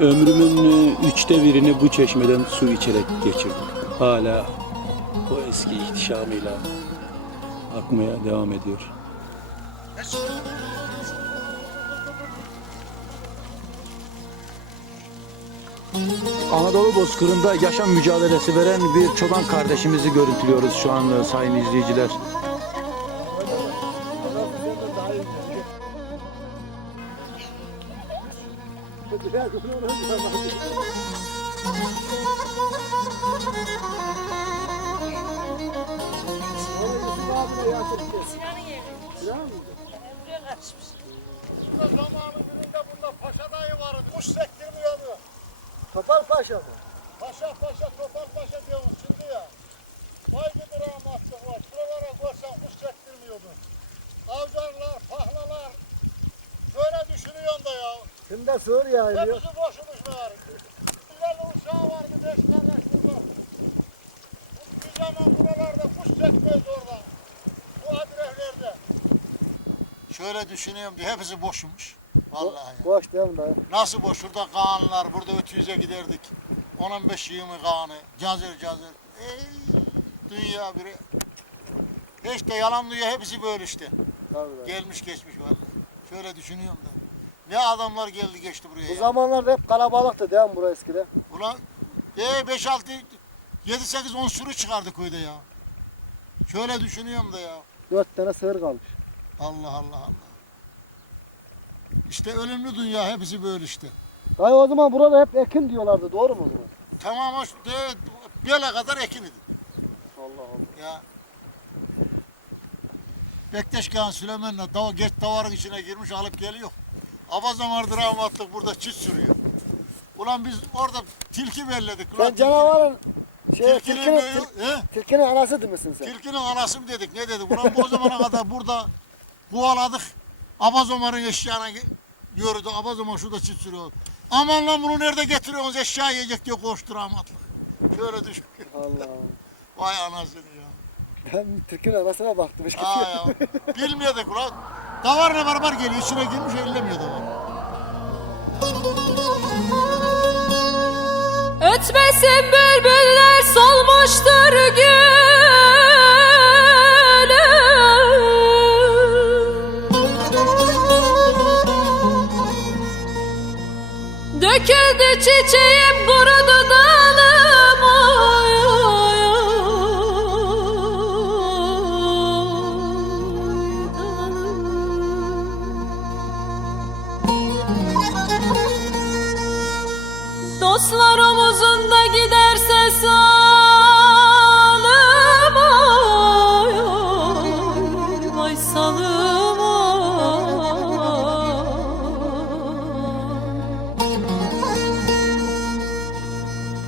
Ömrümün 1/3'ünü bu çeşmeden su içerek geçirdim. Hala o eski ihtişamıyla akmaya devam ediyor. Anadolu bozkırında yaşam mücadelesi veren bir çoban kardeşimizi görüntülüyoruz şu an sayın izleyiciler. Sinan'ın evi. Sinan mı? Buraya kaçmış. Zamanın birinde burada Paşa dayı vardı. Kuş sektirmiyordu. Topal Paşa mı? Paşa Topal Paşa diyoruz şimdi ya. Vay bir rahmatlık var. Şuralara koysan kuş sektirmiyordu. Avcarlar, pahlalar. Şöyle düşünüyorsun da ya. Kimde sığır yağıyor? Hepsi boşumuş var. Bunların uşağı vardı 5 kardeş burada. Bir zaman buralarda kuş sekmiyordu orada. Bu adreslerde. Şöyle düşünüyorum diye hepsi boşumuş. Vallahi ya. Boş değil mi dayı? Nasıl boş? Şurada Kaanlar, burada ötüyüze giderdik. 10-15 Kaan'ı, cazır. Ey dünya biri. Hiç de yalan dünya hepsi böyle işte. Tabii dayı. Gelmiş geçmiş vallahi. Şöyle düşünüyorum da. Ne adamlar geldi geçti buraya Bu ya. zamanlarda hep kalabalıktı değil mi burası eskiden? Ulan 5-6, 7-8-10 sürü çıkardı köyde ya. Şöyle düşünüyorum da ya. 4 tane sığır kalmış. Allah. İşte ölümlü dünya hepsi böyle işte. Dayı o zaman burada hep ekin diyorlardı, doğru mu o zaman? Tamam böyle kadar ekin idi. Allah Allah. Ya. Bektaş Kağan Süleyman'la geç davarın içine girmiş alıp geliyor. Abazamardır rahmatlık burada çit sürüyor. Ulan biz orada tilki belledik. Sen canavarın tilkinin, tilkinin anası değil misin sen? tilkinin anası mı dedik ne dedik. Ulan bu o zamana kadar burada kovaladık. Abazamar'ın eşyana yürüdü. Abazamar şurada çit sürüyor. Aman lan bunu nerede getiriyorsunuz eşya yiyecek diye koştu rahmatlık. Şöyle düşün. Allah. Vay anasını ya. Ben tilkinin anasına baktım. Hiç Ha ya. Bilmiyorduk ulan. Davarla beraber geliyor. İçine girmiş ellemiyor davar. Ötmesin bülbüller solmuştur gülüm. Döküldü çiçeğim kurudu dalım dostlar omuzunda giderse salım ay salım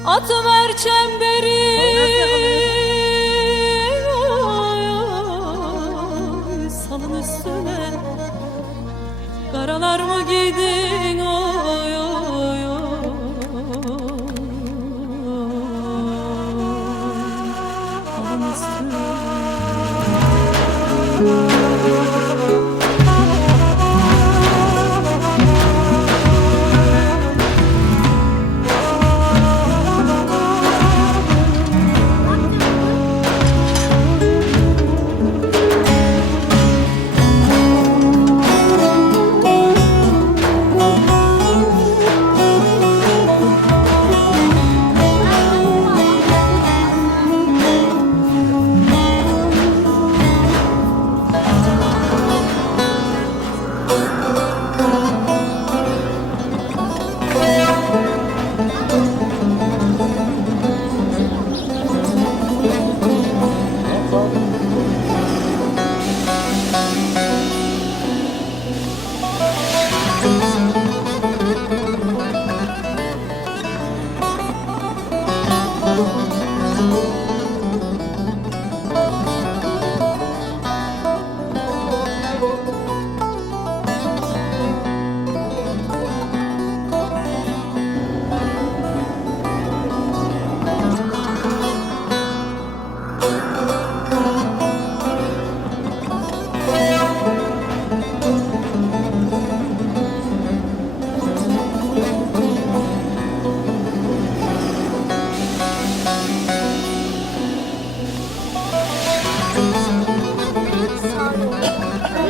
atıver çemberi salın üstüne karalar mı giydin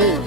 Hayır.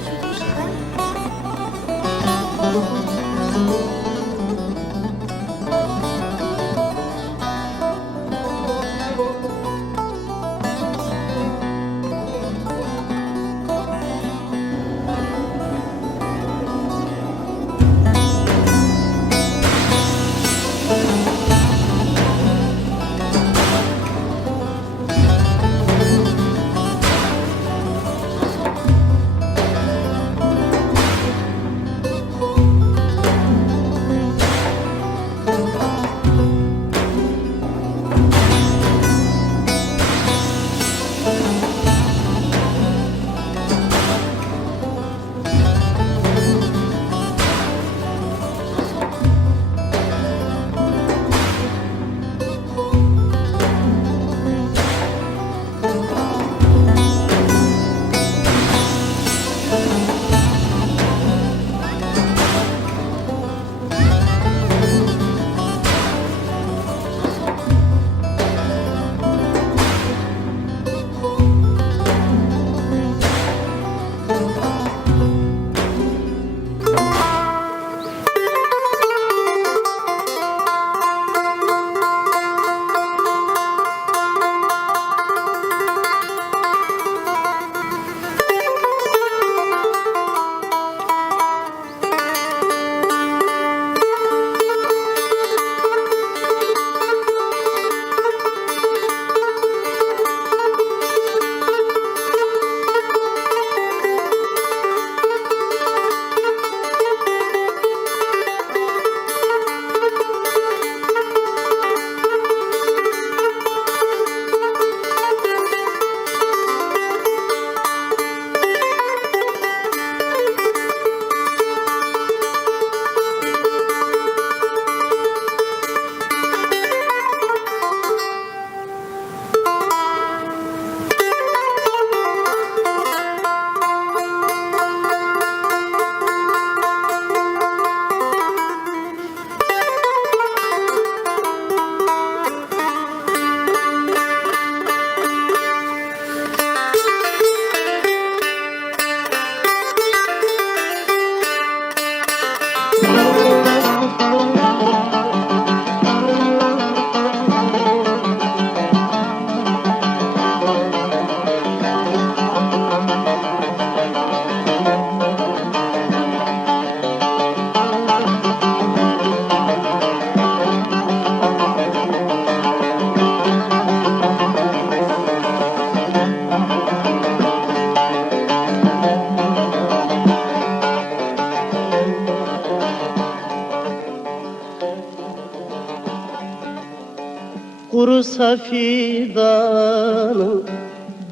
Kurusa fidanım,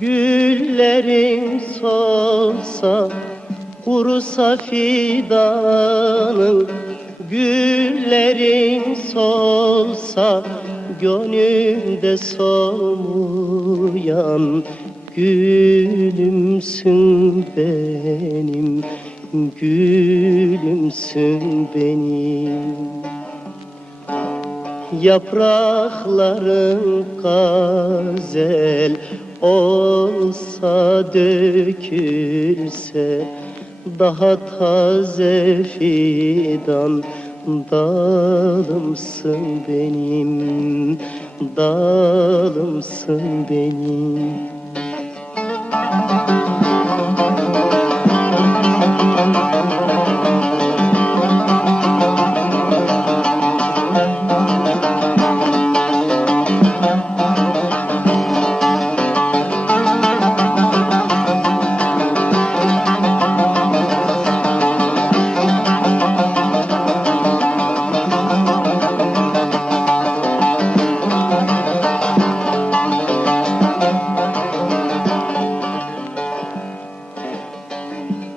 güllerim solsa. Kurusa fidanım, güllerim solsa. Gönlümde solmayan gülümsün benim, gülümsün benim. Yaprakların gazel olsa, dökülse, daha taze fidan dalımsın benim, dalımsın benim.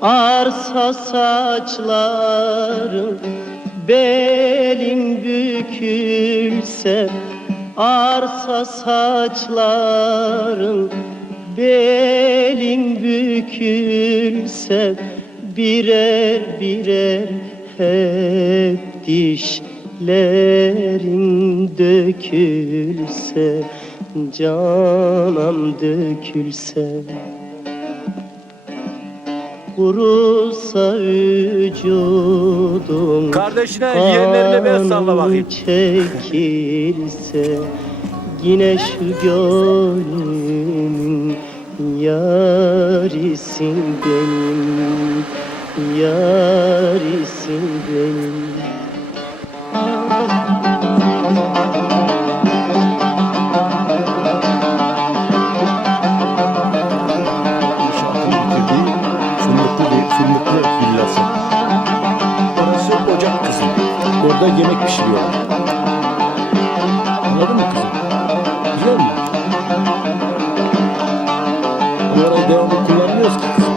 Arsa saçlarım, belim bükülse. Arsa saçlarım, belim bükülse. Birer birer hep dişlerin dökülse, canım dökülse. kurusa vücudum, Kardeşine yeğenlerine ben salla bakayım. çekilse yine şu gönlümün yarisin benim, yarisin benim. İnşaatın bitirdiği fındıklı villası. Orası ocak kızım. Orada yemek pişiriyorlar. Anladın mı kızım? Güzel mi? Bu orayı devamlı kullanmıyoruz ki kızım.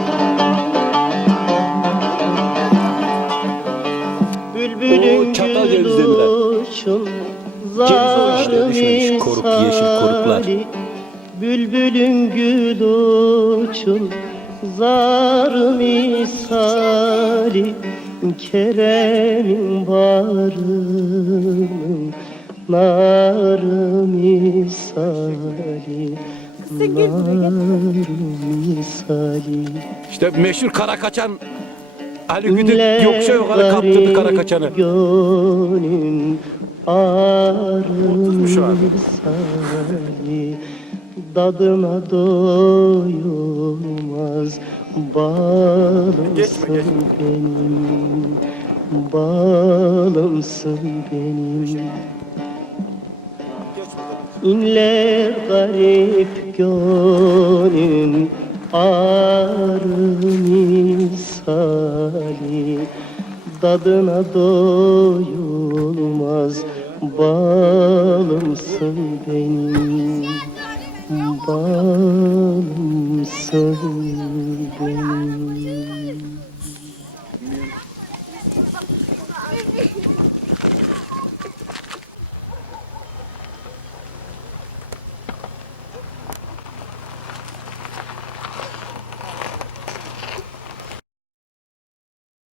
Bülbülün Oo, çatal cevizleri. gülüşün Ceviz o işte, zarı düşmemiş. Koruk, yeşil koruklar. misali. Bülbülün gülüşün zarı misali. Kerem'in barının narı misali. Narı misali. İşte meşhur kara kaçan Ali Güdük yoksa yukarı kaptırdı kara kaçanı. Gönlüm Otuzmuş abi. misali, dadına doyulmaz balımsın benim, balımsın benim. İnler garip gönlüm arı misali, dadına doyulmaz balımsın benim, balımsın benim.